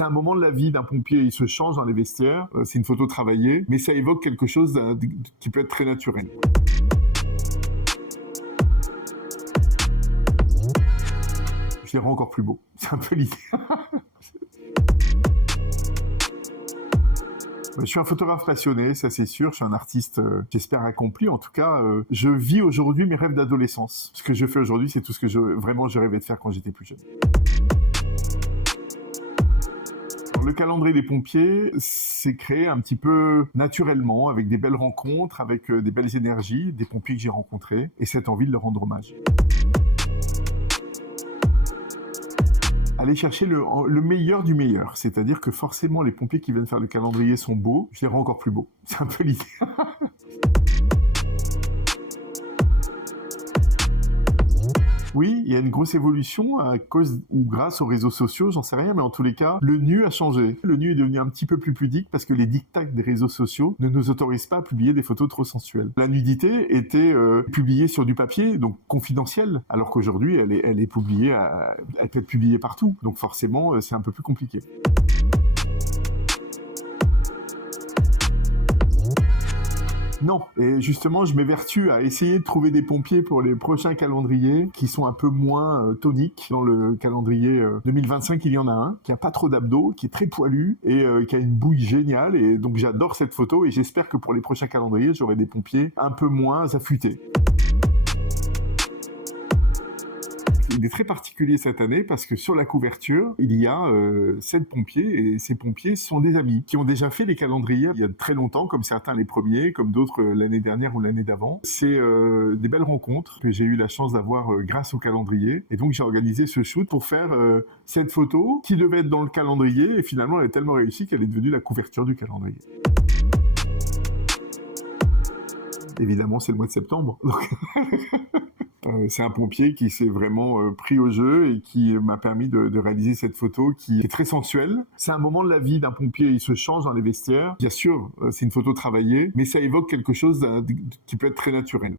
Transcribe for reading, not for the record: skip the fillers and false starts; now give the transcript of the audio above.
C'est un moment de la vie d'un pompier, il se change dans les vestiaires, c'est une photo travaillée, mais ça évoque quelque chose qui peut être très naturel. Je les rends encore plus beaux, c'est un peu l'idée. Je suis un photographe passionné, ça c'est sûr, je suis un artiste, j'espère accompli. En tout cas, je vis aujourd'hui mes rêves d'adolescence. Ce que je fais aujourd'hui, c'est tout ce que je rêvais de faire quand j'étais plus jeune. Le calendrier des pompiers s'est créé un petit peu naturellement, avec des belles rencontres, avec des belles énergies, des pompiers que j'ai rencontrés, et cette envie de leur rendre hommage. Aller chercher le meilleur du meilleur, c'est-à-dire que forcément les pompiers qui viennent faire le calendrier sont beaux, je les rends encore plus beaux, c'est un peu l'idée. Oui, il y a une grosse évolution à cause ou grâce aux réseaux sociaux, j'en sais rien, mais en tous les cas, le nu a changé. Le nu est devenu un petit peu plus pudique parce que les diktats des réseaux sociaux ne nous autorisent pas à publier des photos trop sensuelles. La nudité était publiée sur du papier, donc confidentielle, alors qu'aujourd'hui, elle est publiée, elle peut être publiée partout. Donc forcément, c'est un peu plus compliqué. Non, et justement, je m'évertue à essayer de trouver des pompiers pour les prochains calendriers qui sont un peu moins toniques. Dans le calendrier 2025, il y en a un qui a pas trop d'abdos, qui est très poilu et qui a une bouille géniale. Et donc j'adore cette photo et j'espère que pour les prochains calendriers, j'aurai des pompiers un peu moins affûtés. Il est très particulier cette année parce que sur la couverture, il y a 7 pompiers et ces pompiers sont des amis qui ont déjà fait les calendriers il y a très longtemps, comme certains les premiers, comme d'autres l'année dernière ou l'année d'avant. C'est des belles rencontres que j'ai eu la chance d'avoir grâce au calendrier et donc j'ai organisé ce shoot pour faire cette photo qui devait être dans le calendrier et finalement elle est tellement réussie qu'elle est devenue la couverture du calendrier. Évidemment, c'est le mois de septembre. C'est un pompier qui s'est vraiment pris au jeu et qui m'a permis de réaliser cette photo qui est très sensuelle. C'est un moment de la vie d'un pompier, il se change dans les vestiaires. Bien sûr, c'est une photo travaillée, mais ça évoque quelque chose qui peut être très naturel.